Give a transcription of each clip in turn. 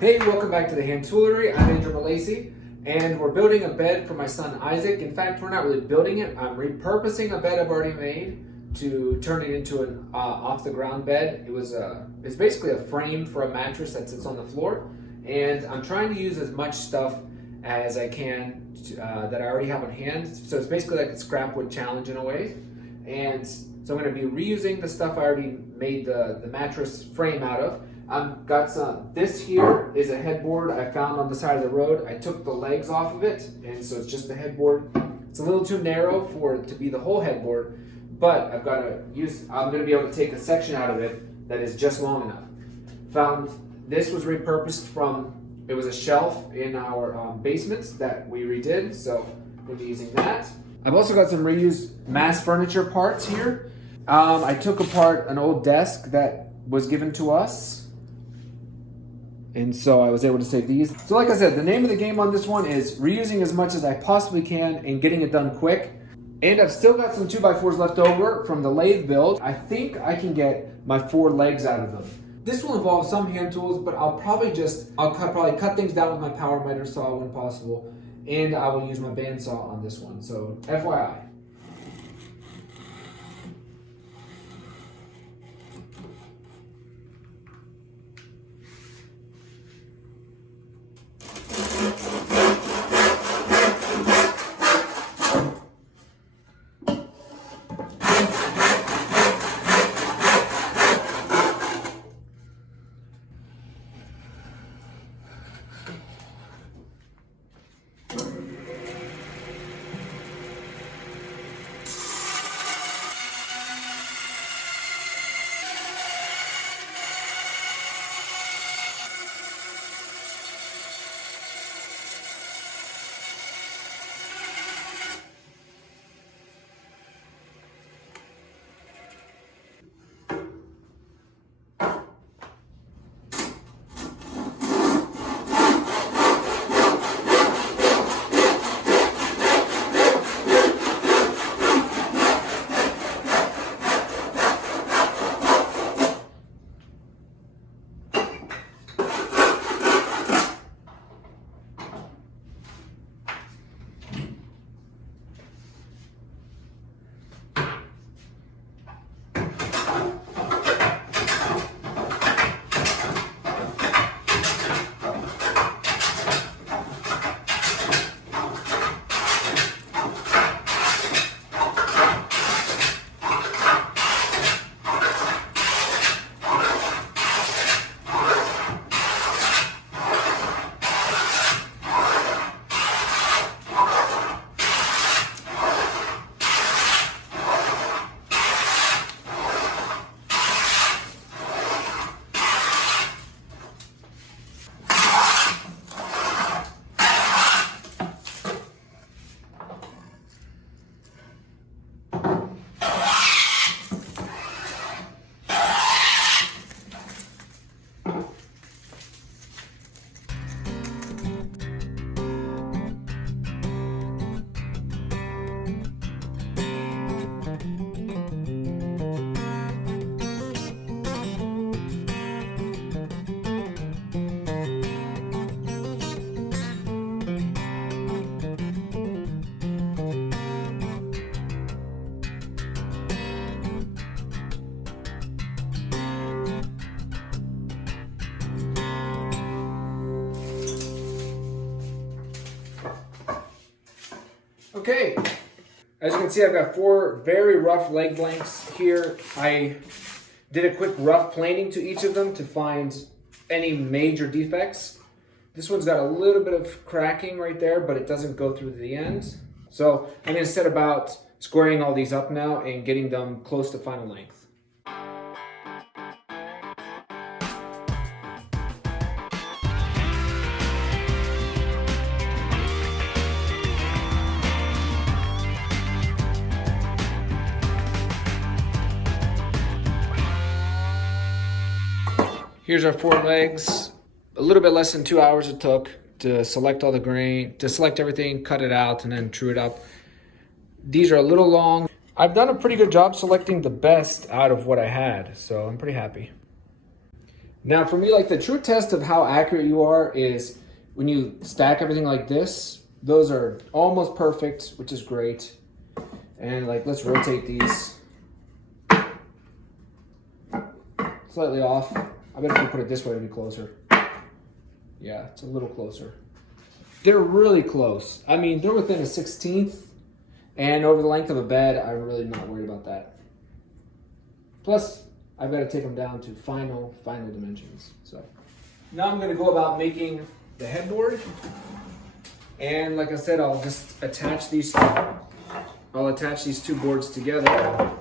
Hey, welcome back to the Hand Toolery. I'm Andrew Malacy, and we're building a bed for my son Isaac. In fact, we're not really building it. I'm repurposing a bed I've already made to turn it into an off-the-ground bed. It's basically a frame for a mattress that sits on the floor, and I'm trying to use as much stuff as I can that I already have on hand. So it's basically like a scrap wood challenge in a way. And so I'm going to be reusing the stuff I already made the mattress frame out of. Got some. This here is a headboard I found on the side of the road. I took the legs off of it, and so it's just the headboard. It's a little too narrow for it to be the whole headboard, but I'm going to be able to take a section out of it that is just long enough. Found this was repurposed from, it was a shelf in our basement that we redid, so we'll be using that. I've also got some reused mass furniture parts here. I took apart an old desk that was given to us, and so I was able to save these. So like I said, the name of the game on this one is reusing as much as I possibly can and getting it done quick. And I've still got some 2x4s left over from the lathe build. I think I can get my 4 legs out of them. This will involve some hand tools, but I'll probably cut things down with my power miter saw when possible, and I will use my bandsaw on this one, so FYI. Okay, as you can see, I've got 4 very rough leg lengths here. I did a quick rough planing to each of them to find any major defects. This one's got a little bit of cracking right there, but it doesn't go through to the end. So I'm going to set about squaring all these up now and getting them close to final length. Here's our 4 legs. A little bit less than 2 hours it took to select all the grain, to select everything, cut it out, and then true it up. These are a little long. I've done a pretty good job selecting the best out of what I had, so I'm pretty happy. Now for me, like the true test of how accurate you are is when you stack everything like this. Those are almost perfect, which is great. And like, let's rotate these slightly off. I bet if we put it this way, it'd be closer. Yeah, it's a little closer. They're really close. I mean, they're within a 1/16, and over the length of a bed, I'm really not worried about that. Plus, I've got to take them down to final dimensions. So now I'm going to go about making the headboard. And like I said, I'll just attach these. I'll attach these two boards together.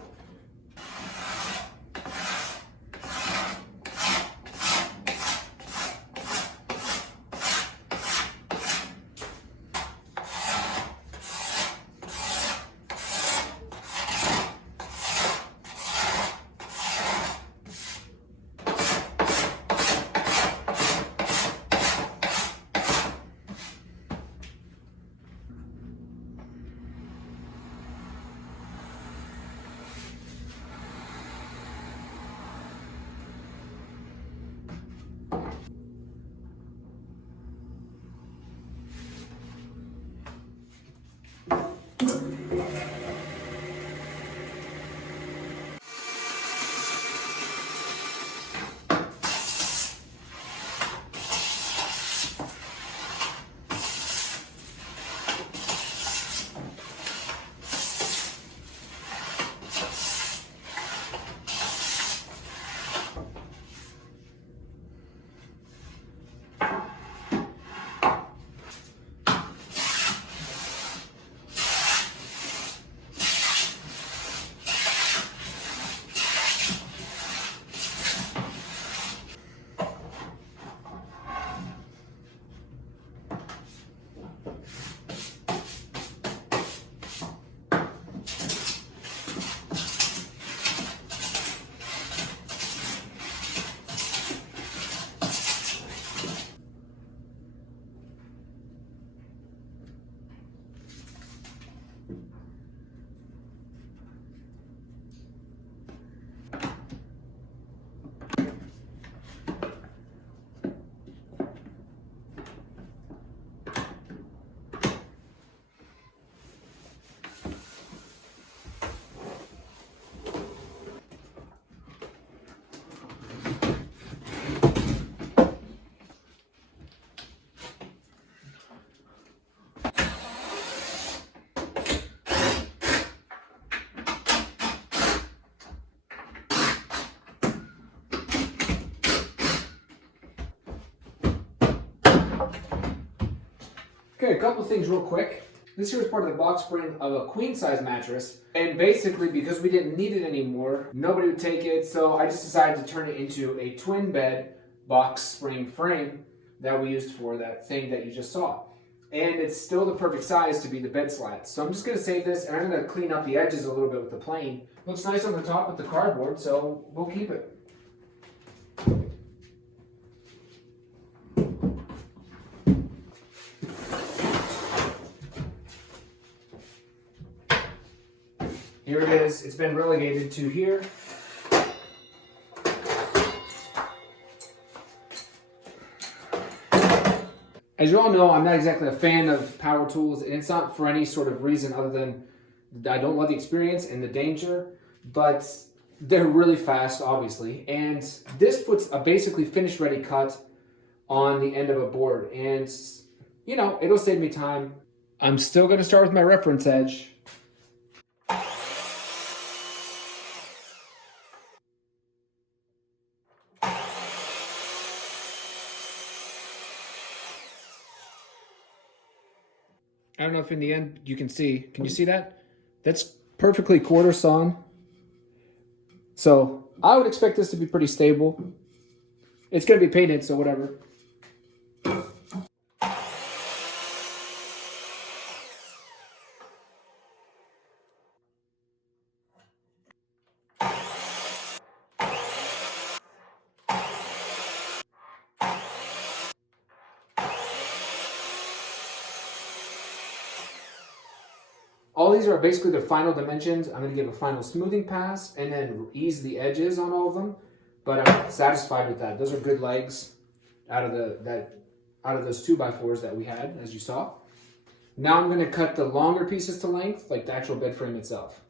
Okay, a couple things real quick. This here is part of the box spring of a queen size mattress, and basically because we didn't need it anymore, nobody would take it, so I just decided to turn it into a twin bed box spring frame that we used for that thing that you just saw. And it's still the perfect size to be the bed slat. So I'm just gonna save this, and I'm gonna clean up the edges a little bit with the plane. Looks nice on the top with the cardboard, so we'll keep it. Here it is. It's been relegated to here. As you all know, I'm not exactly a fan of power tools, and it's not for any sort of reason other than I don't love the experience and the danger, but they're really fast, obviously. And this puts a basically finished ready cut on the end of a board, and you know, it'll save me time. I'm still going to start with my reference edge. I don't know if in the end you can see. Can you see that? That's perfectly quarter sawn. So I would expect this to be pretty stable. It's going to be painted, so whatever. All these are basically the final dimensions. I'm going to give a final smoothing pass and then ease the edges on all of them. but I'm satisfied with that. Those are good legs out of those 2x4s that we had, as you saw. Now I'm going to cut the longer pieces to length, like the actual bed frame itself.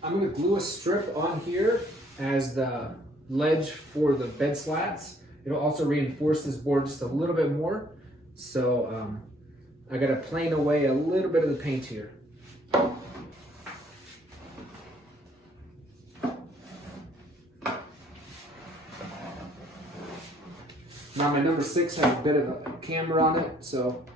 I'm going to glue a strip on here as the ledge for the bed slats. It'll also reinforce this board just a little bit more. So I got to plane away a little bit of the paint here. Now my number 6 has a bit of a camber on it, so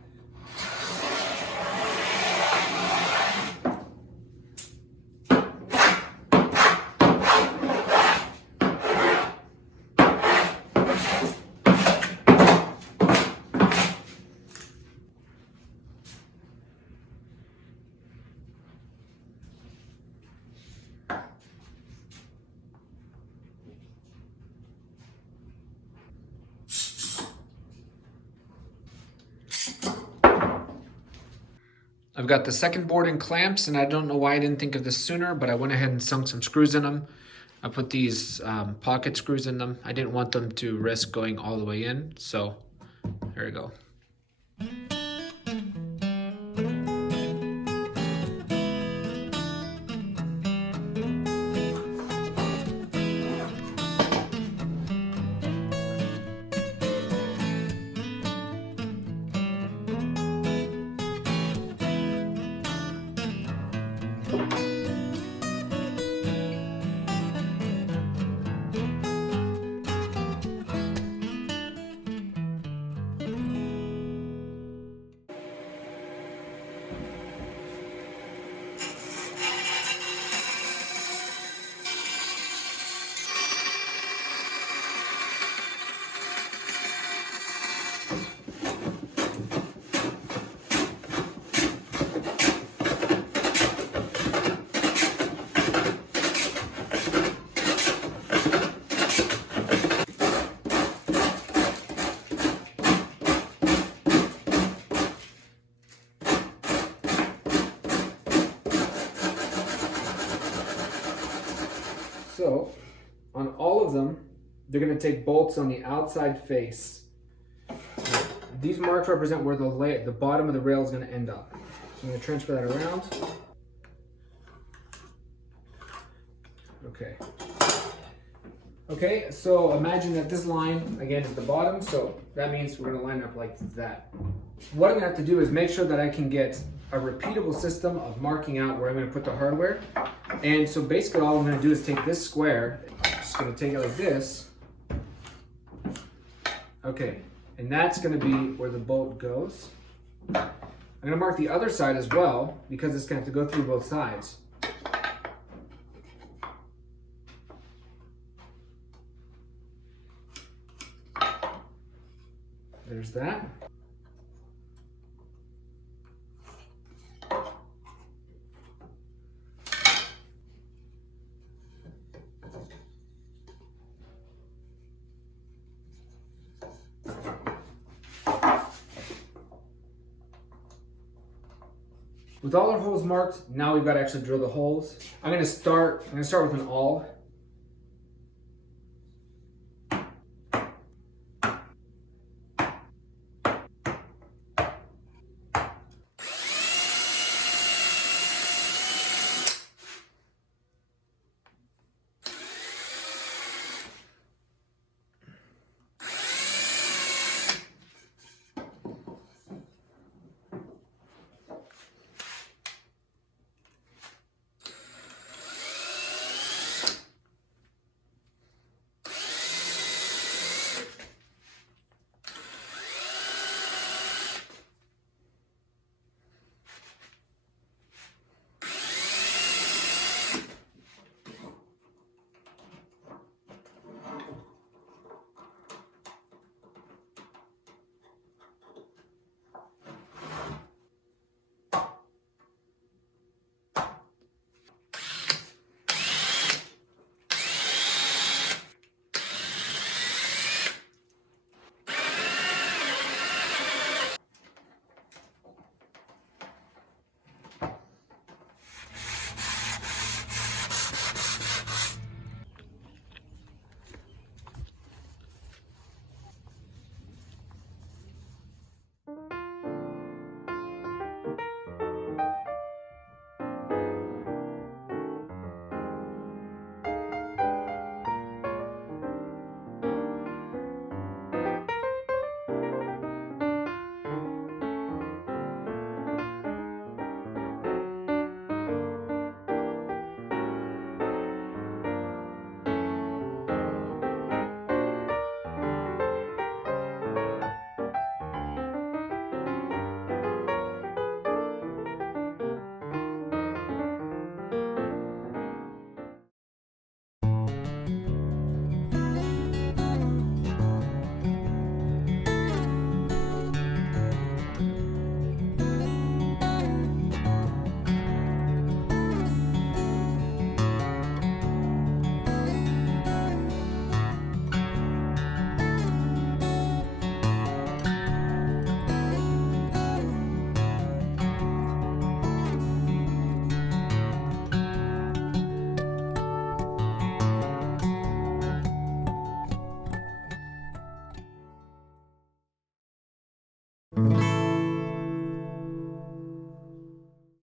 I've got the second board in clamps, and I don't know why I didn't think of this sooner, but I went ahead and sunk some screws in them. I put these pocket screws in them. I didn't want them to risk going all the way in, so there we go. So on all of them, they're going to take bolts on the outside face. These marks represent where the bottom of the rail is going to end up. So I'm going to transfer that around. Okay. Okay, so imagine that this line, again, is the bottom, so that means we're going to line up like that. What I'm going to have to do is make sure that I can get a repeatable system of marking out where I'm going to put the hardware. And so basically all I'm going to do is take this square, just going to take it like this. Okay, and that's going to be where the bolt goes. I'm going to mark the other side as well, because it's going to have to go through both sides. There's that. With all our holes marked, now we've got to actually drill the holes. I'm gonna start with an awl.